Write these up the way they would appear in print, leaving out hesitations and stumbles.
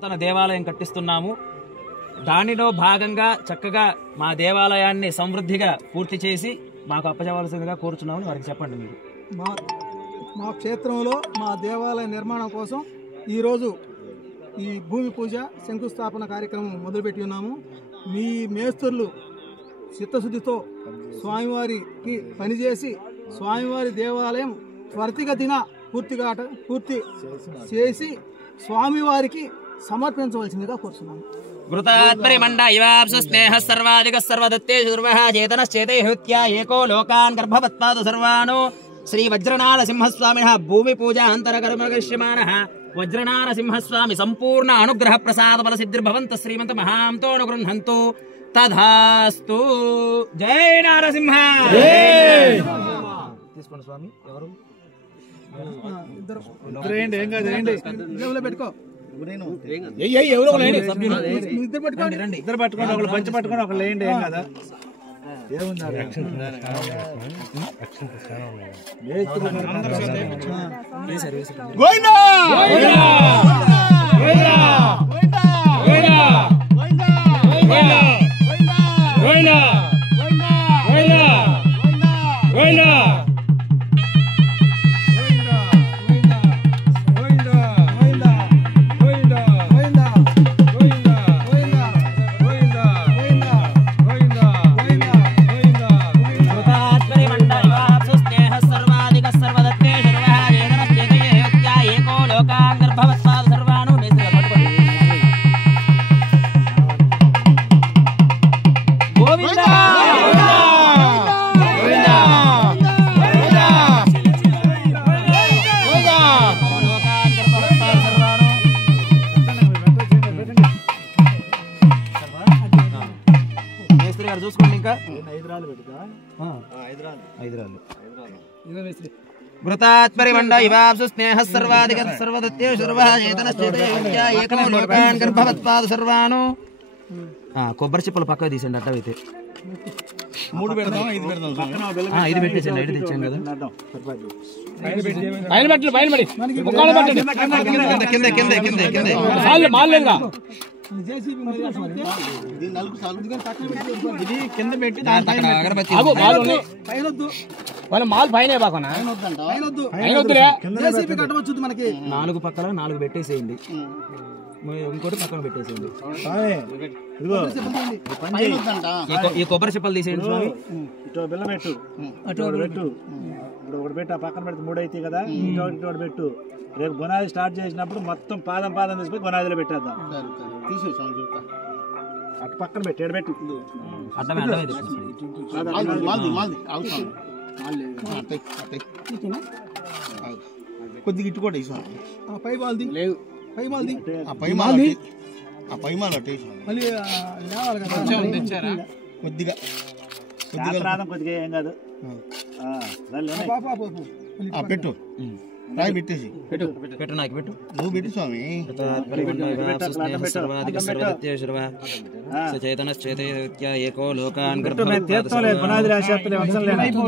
నూతన దేవాలయం కట్టిస్తున్నాము. దానిలో భాగంగా చక్కగా మా దేవాలయాన్ని సమృద్ధిగా పూర్తి చేసి మాకు అప్పచెవలసిందిగా కోరుచున్నామని వారికి చెప్పండి. మీరు మా క్షేత్రంలో మా దేవాలయ నిర్మాణం కోసం ఈరోజు ఈ భూమి పూజ శంకుస్థాపన కార్యక్రమం మొదలుపెట్టి ఉన్నాము. మీ మేస్త్రులు చిత్తశుద్ధితో స్వామివారికి పనిచేసి స్వామివారి దేవాలయం త్వరితగతిన పూర్తి చేసి స్వామివారికి సమర్పించవలసిందిగా కోరుతున్నాను. వృతాత్పరిమండ ఇవాప్సు స్నేహ సర్వాధిక సర్వదత్తే శుర్వః చేతనశ్చేతేహృత్యా ఏకో లోకాన్ గర్భవత్పాదు సర్వాణో శ్రీ వజ్రనారసింహస్వామినః భూమి పూజా అంతరకర్మ కరిష్యమానః వజ్రనారసింహస్వామి సంపూర్ణ అనుగ్రహ ప్రసాద బల సిద్ధిర్భవంత శ్రీమంత మహాంతో అనుగృహంతు తథాస్తు. జై నారసింహ. తీసుకోండి స్వామి. ఎవరు పెట్టుకో ఇద్దరు పట్టుకోండి, ఒకళ్ళు పంచి పట్టుకోండి, ఒకళ్ళు లేండి. ఏం కదా ఏముంది చూసుకోండి. ఇంకా వృతాత్పరిమండ ఇవాప్సు స్నేహ సర్వాధిక సర్వదత్తే శుర్వః చేతనశ్చేతేహృత్యా ఏకో లోకాన్ గర్భవత్పాదు సర్వాణో. కొబ్బరి చిప్పలు పక్కకు తీసండి. అట్టయితే 3 పెడదాం, 5 పెడదాం. 5 పెట్టేసండి. 5 తెచ్చాం కదా. కింద పెట్టి మాల్ పైన మనకి 4 పక్కల 4 పెట్టేసేయండి. ఇంకోటి పక్కన పెట్టేసేయండి. ఈ కొబ్బరి చెప్పలు తీసేయండి స్వామి. ఇటు బిల్ల పెట్టు, అటు పెట్టు. ఇప్పుడు ఒకటి పెట్టు, ఆ పక్కన పెడితే 3 అవుతాయి కదా. ఇటు పెట్టు. రేపు గునాది స్టార్ట్ చేసినప్పుడు మొత్తం పాదం తీసుకుని గునాదిలో పెట్టేద్దాం. అటు పక్కన పెట్టి ఏడు పెట్టు. కొద్దిగా ఇటు కూడా పై బాల్ది లేదు, కొద్దిగా కొద్దిగా ఏం కాదు. పెట్టు, రాయి పెట్టేసి పెట్టు. నాకు పెట్టు. నువ్వు పెట్టు స్వామి. చేతనశ్చేతేహృత్యా ఏకో లోకాన్ గునాది రాసేస్తలే అవసరం లేదు.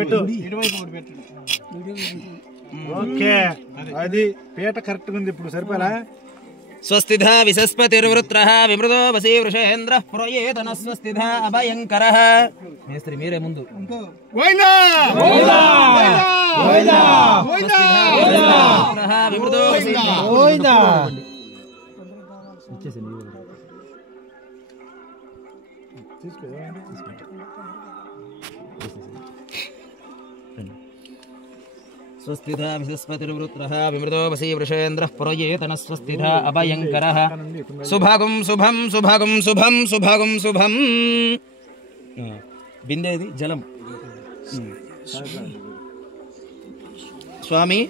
పెట్టు. ఓకే, అది పీట కరెక్ట్ ఉంది. ఇప్పుడు సరిపోలా. స్వస్తిధ విసస్పతిర్వృత్రః విమృదో వసీ వృషేంద్రః పురయేతన స్వస్తిధ అభయంకరః. మేస్త్రి మీరే ముందు. విమృదో వసీ స్వస్తిధ విసస్పతిర్వృత్రః విమృదో వసీ వృషేంద్రః పురయేతన స్వస్తిధ అభయంకరః. శుభగం శుభం శుభగం శుభం శుభగం శుభం. బిందేది జలం. స్వామి